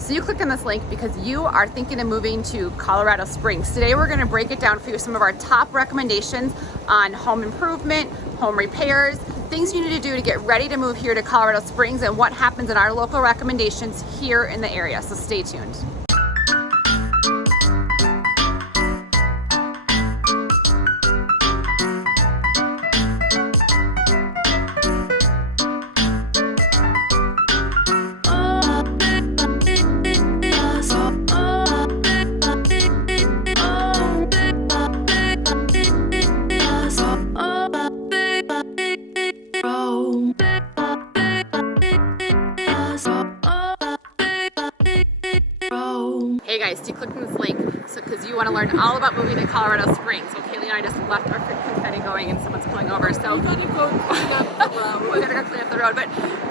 So you clicked on this link because you are thinking of moving to Colorado Springs. Today we're going to break it down for you, some of our top recommendations on home improvement, home repairs, things you need to do to get ready to move here to Colorado Springs, and what happens in our local recommendations here in the area. So stay tuned. Hey guys, so you clicked on this link because you want to learn all about moving to Colorado Springs. Well, Kaylee and I just left our confetti going and someone's pulling over, so we gotta go clean up the road. We gotta go clean up the road, but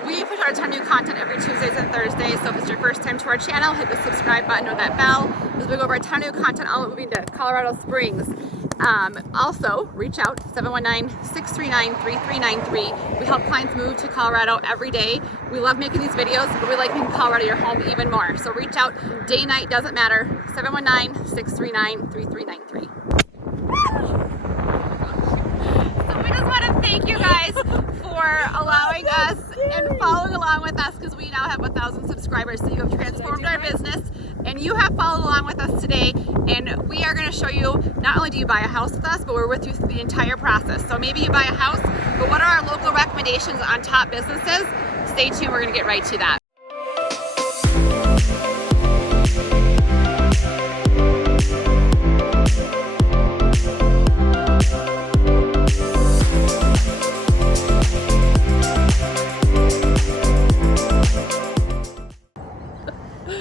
we put out a ton of new content every Tuesdays and Thursdays, so if it's your first time to our channel, hit the subscribe button or that bell, because we go over a ton of new content all about moving to Colorado Springs. Also, reach out, 719-639-3393. We help clients move to Colorado every day. We love making these videos, but we like making Colorado your home even more. So reach out, day, night, doesn't matter, 719-639-3393. So we just want to thank you guys for allowing us and following along with us, because we now have 1,000 subscribers. So you have transformed our business, and you have followed along with us today, and we are going to show you, not only do you buy a house with us, but we're with you through the entire process. So maybe you buy a house, but what are our local recommendations on top businesses? Stay tuned, we're going to get right to that.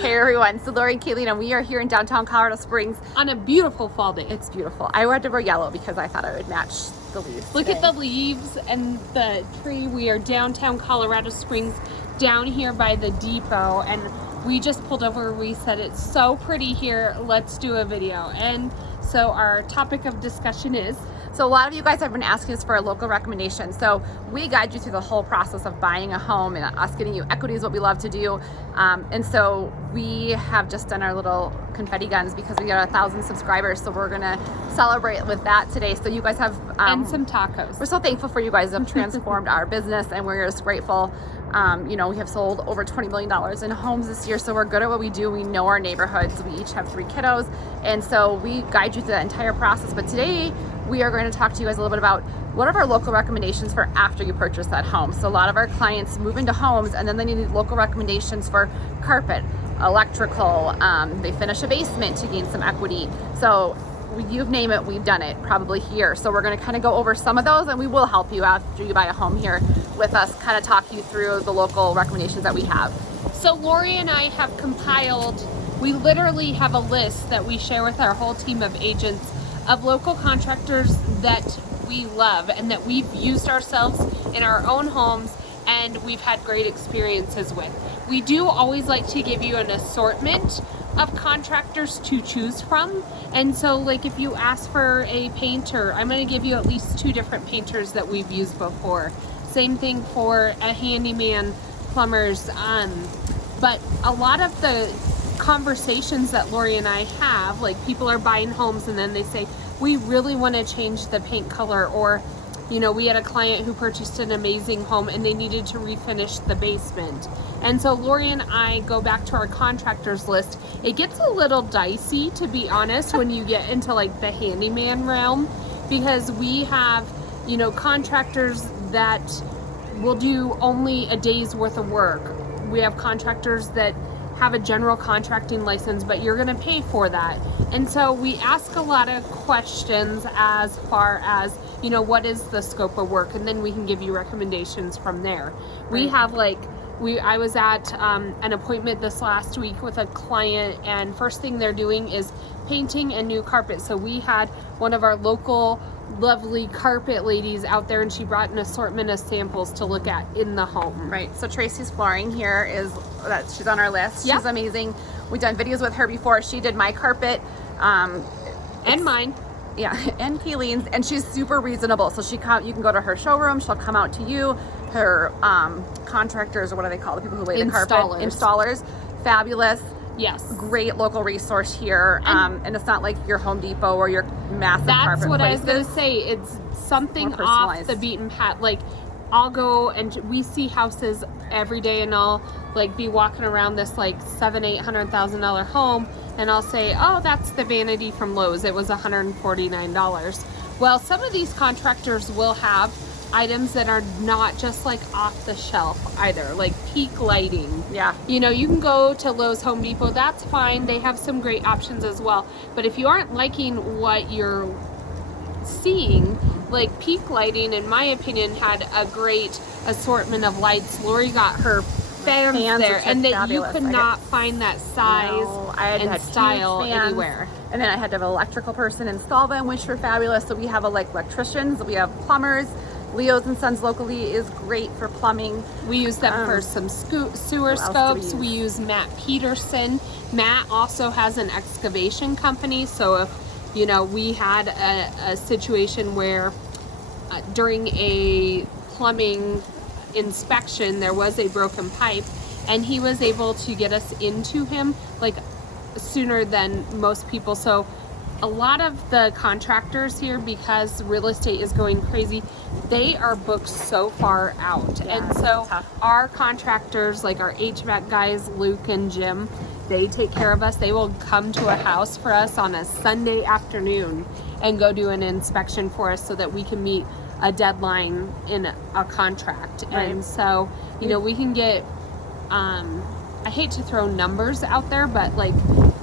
Hey everyone, so Laurie and Kalene, and we are here in downtown Colorado Springs on a beautiful fall day. It's beautiful. I had to wear yellow because I thought I would match the leaves. Look at the leaves and the tree. We are downtown Colorado Springs, down here by the depot, and we just pulled over. We said it's so pretty here, let's do a video. And so our topic of discussion is, so a lot of you guys have been asking us for a local recommendation. So we guide you through the whole process of buying a home, and us getting you equity is what we love to do. And so we have just done our little confetti guns because we got 1,000 subscribers. So we're gonna celebrate with that today. So you guys have and some tacos. We're so thankful for you guys who have transformed our business, and we're just grateful. You know, we have sold over $20 million in homes this year, so we're good at what we do. We know our neighborhoods. We each have 3 kiddos, and so we guide you through that entire process. But today we are going to talk to you guys a little bit about what are our local recommendations for after you purchase that home. So a lot of our clients move into homes, and then they need local recommendations for carpet, electrical, they finish a basement to gain some equity. So you name it, we've done it probably here. So we're going to kind of go over some of those, and we will help you after you buy a home here with us, kind of talk you through the local recommendations that we have. So Laurie and I have compiled, we literally have a list that we share with our whole team of agents of local contractors that we love and that we've used ourselves in our own homes and we've had great experiences with. We do always like to give you an assortment of contractors to choose from, and so like if you ask for a painter, I'm going to give you at least 2 different painters that we've used before. Same thing for a handyman, plumbers, but a lot of the conversations that Laurie and I have, like people are buying homes and then they say, we really want to change the paint color, or you know, we had a client who purchased an amazing home and they needed to refinish the basement. And so Laurie and I go back to our contractors list. It gets a little dicey, to be honest, when you get into like the handyman realm, because we have, you know, contractors that will do only a day's worth of work. We have contractors that have a general contracting license, but you're going to pay for that. And so we ask a lot of questions as far as, you know, what is the scope of work, and then we can give you recommendations from there. We have like, I was at an appointment this last week with a client, and first thing they're doing is painting and new carpet. So we had one of our local lovely carpet ladies out there, and she brought an assortment of samples to look at in the home. Right, so Tracy's Flooring here is, she's on our list. Yep. She's amazing. We've done videos with her before. She did my carpet. And mine. Yeah, and Kalene's, and she's super reasonable. So you can go to her showroom, she'll come out to you. Her contractors, or what do they call the people who lay the carpet? Installers. Fabulous. Yes. Great local resource here. And it's not like your Home Depot or your massive carpet That's what places. I was going to say. It's something More off personalized. the beaten path. Like, I'll go and we see houses every day, and I'll like be walking around this like $700,000-$800,000 home, and I'll say, oh, that's the vanity from Lowe's. It was $149. Well, some of these contractors will have items that are not just like off the shelf either, like peak lighting. Yeah. You know, you can go to Lowe's, Home Depot, that's fine. They have some great options as well. But if you aren't liking what you're seeing, like Peak Lighting, in my opinion, had a great assortment of lights. Laurie got her fans there, and that fabulous. you could not find that size and style anywhere. And then I had to have an electrical person install them, which were fabulous. So we have electricians, we have plumbers. Leo's and Sons locally is great for plumbing. We use them for some sewer scopes. We use Matt Peterson. Matt also has an excavation company, so if you know, we had a situation where during a plumbing inspection, there was a broken pipe, and he was able to get us into him like sooner than most people. So a lot of the contractors here, because real estate is going crazy, they are booked so far out. Yeah, and so tough. Our contractors, like our HVAC guys, Luke and Jim, they take care of us. They will come to a house for us on a Sunday afternoon and go do an inspection for us so that we can meet a deadline in a contract. Right. And so, you know, we can get, I hate to throw numbers out there, but like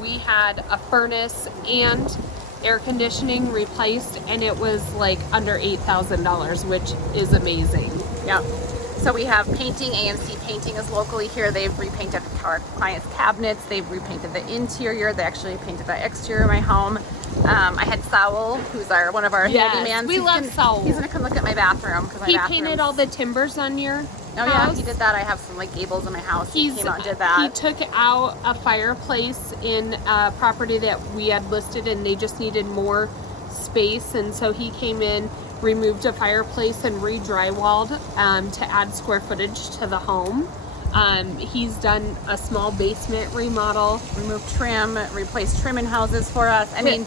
we had a furnace and air conditioning replaced, and it was like under $8,000, which is amazing. Yeah. So we have painting. AMC Painting is locally here. They've repainted our clients' cabinets. They've repainted the interior. They actually painted the exterior of my home. I had Saul, who's one of our handyman. We love Saul. He's gonna come look at my bathroom because He painted all the timbers on your house. Yeah, he did that. I have some like gables in my house. He came out and did that. He took out a fireplace in a property that we had listed, and they just needed more space, and so he came in, removed a fireplace, and re-drywalled to add square footage to the home. He's done a small basement remodel. Removed trim, replaced trim in houses for us. I mean,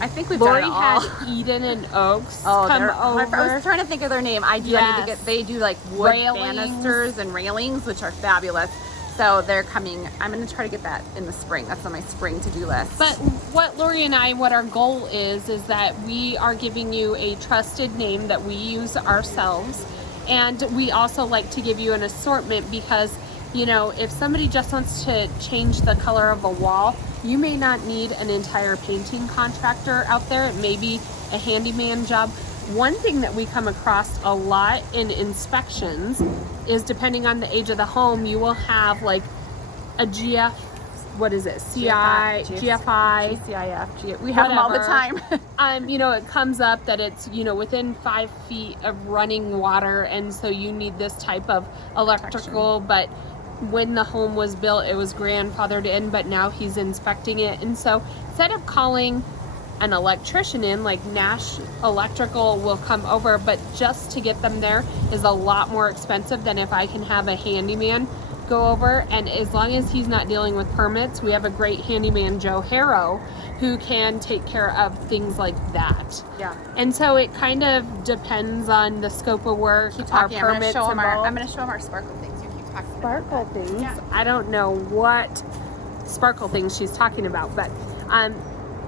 I think we've done it all. had Eden and Oaks Oh, come over. I was trying to think of their name. I need to get. They do like wood Railings. banisters and railings, which are fabulous. So they're coming. I'm going to try to get that in the spring. That's on my spring to-do list. But what Laurie and I, what our goal is that we are giving you a trusted name that we use ourselves. And we also like to give you an assortment because, you know, if somebody just wants to change the color of a wall, you may not need an entire painting contractor out there. It may be a handyman job. One thing that we come across a lot in inspections is, depending on the age of the home, you will have like a GF, what is it? GFI, GCIF. We have them all the time. You know, it comes up that it's, you know, within 5 feet of running water, and so you need this type of electrical, but when the home was built, it was grandfathered in, but now he's inspecting it. And so instead of calling an electrician in, like Nash Electrical will come over, but just to get them there is a lot more expensive than if I can have a handyman go over. And as long as he's not dealing with permits, we have a great handyman, Joe Harrow, who can take care of things like that. Yeah. And so it kind of depends on the scope of work, our permits I'm going to show them involved. our sparkle things. You keep talking Sparkle about things? Yeah. I don't know what sparkle things she's talking about, but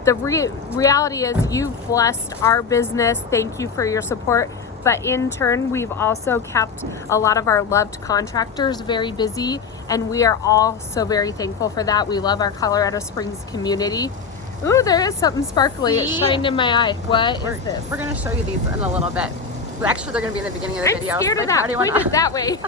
the reality is you've blessed our business. Thank you for your support. But in turn, we've also kept a lot of our loved contractors very busy, and we are all so very thankful for that. We love our Colorado Springs community. Ooh, there is something sparkly. It shined in my eye. What is this? We're going to show you these in a little bit. Actually, they're going to be in the beginning of the video. I'm scared of that. Point it that way.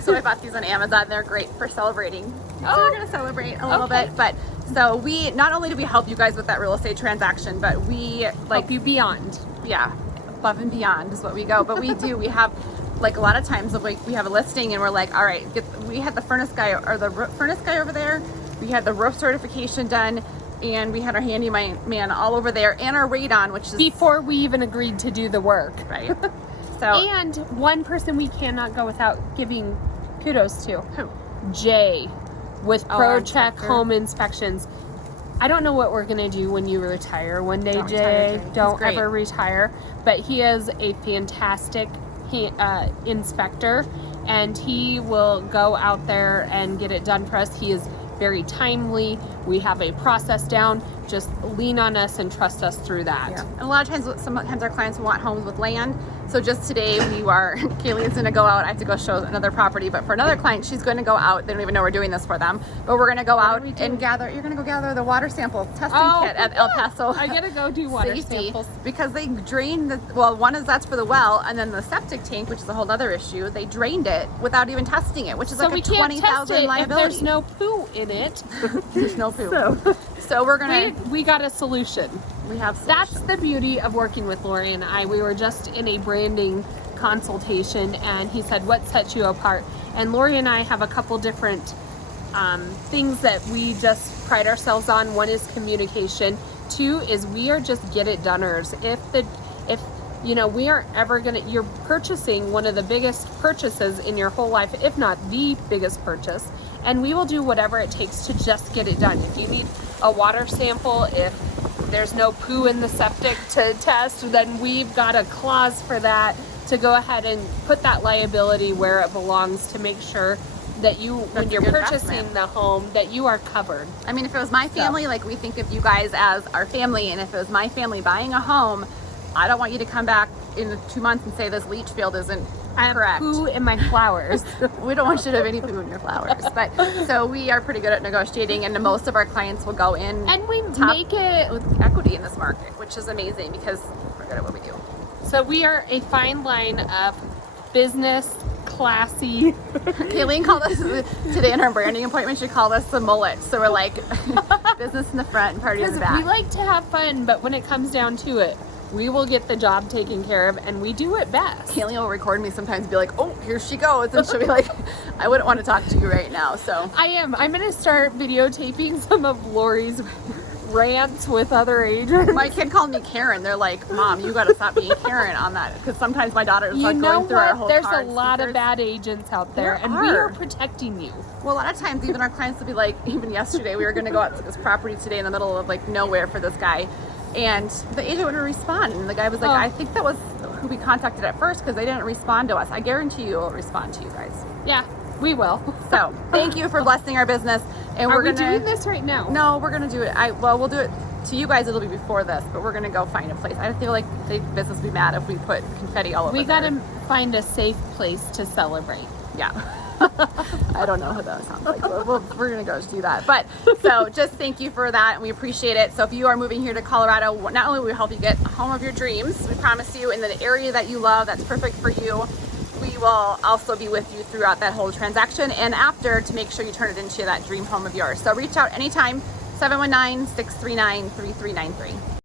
So I bought these on Amazon. They're great for celebrating. So we're going to celebrate a little Okay. bit. But so we, not only do we help you guys with that real estate transaction, but we Help you beyond. Yeah, above and beyond is what we go. But we do. We have like a lot of times of like we have a listing and we're like, all right, we had the furnace guy or the furnace guy over there. We had the roof certification done. And we had our handyman all over there, and our radon, which is Before we even agreed to do the work. right. So And one person we cannot go without giving kudos to. who? Jay. with our Pro inspector. Check home inspections. I don't know what we're gonna do when you retire one day, Don't retire, Jay. He's Don't great. ever retire. But he is a fantastic inspector, and he will go out there and get it done for us. He is very timely. We have a process down. Just lean on us and trust us through that. Yeah. And a lot of times, sometimes our clients want homes with land. So just today Kaylene's gonna go out. I have to go show another property, but for another client, she's gonna go out. They don't even know we're doing this for them, but we're gonna go out and gather. You're gonna go gather the water sample testing kit at El Paso. I gotta go do water Safety, samples. because they drained one is that's for the well, and then the septic tank, which is a whole other issue. They drained it without even testing it, which is like a $20,000 liability. If there's no poo in it. There's no poo. So we're gonna. We got a solution. We have. That's the beauty of working with Laurie and I. We were just in a branding consultation, and he said, "What sets you apart?" And Laurie and I have a couple different things that we just pride ourselves on. One is communication. Two is we are just get it doneers. If you know, we aren't ever gonna. You're purchasing one of the biggest purchases in your whole life, if not the biggest purchase, and we will do whatever it takes to just get it done. If you need a water sample, if there's no poo in the septic to test, then we've got a clause for that to go ahead and put that liability where it belongs to make sure that when you're purchasing the home, that you are covered. I mean, if it was my family, like we think of you guys as our family, and if it was my family buying a home, I don't want you to come back in 2 months and say this leach field isn't correct. Poo in my flowers. We don't want you to have any poo in your flowers. But so we are pretty good at negotiating, and most of our clients will go in And we make it with equity in this market, which is amazing because we're good at what we do. so we are a fine line of business, classy. Kalene called us today in her branding appointment. She called us the mullet. So we're like business in the front and party in the back. We like to have fun, but when it comes down to it, we will get the job taken care of, and we do it best. Kalene will record me sometimes and be like, oh, here she goes. And she'll be like, I wouldn't want to talk to you right now. So I'm going to start videotaping some of Laurie's rants with other agents. my kid called me Karen. They're like, Mom, you got to stop being Karen on that. Because sometimes my daughter's You like know going through our what? whole There's a card lot of stickers. bad agents out there, There and we are. are protecting you. Well, a lot of times even our clients will be like, even yesterday, we were going to go out to this property today in the middle of like nowhere for this guy. And the agent wouldn't respond. And the guy was like, I think that was who we contacted at first because they didn't respond to us. I guarantee you will respond to you guys. Yeah, we will. So thank you for blessing our business. And Are we gonna doing this right now? No, we're gonna do it. We'll do it to you guys. It'll be before this, but we're gonna go find a place. I feel like the business will be mad if we put confetti all over. We there. gotta find a safe place to celebrate. Yeah. I don't know what that sounds like. We're gonna go do that. But so just thank you for that, and we appreciate it. So if you are moving here to Colorado, not only will we help you get a home of your dreams, we promise you in the area that you love, that's perfect for you. We will also be with you throughout that whole transaction and after to make sure you turn it into that dream home of yours. So reach out anytime, 719-639-3393.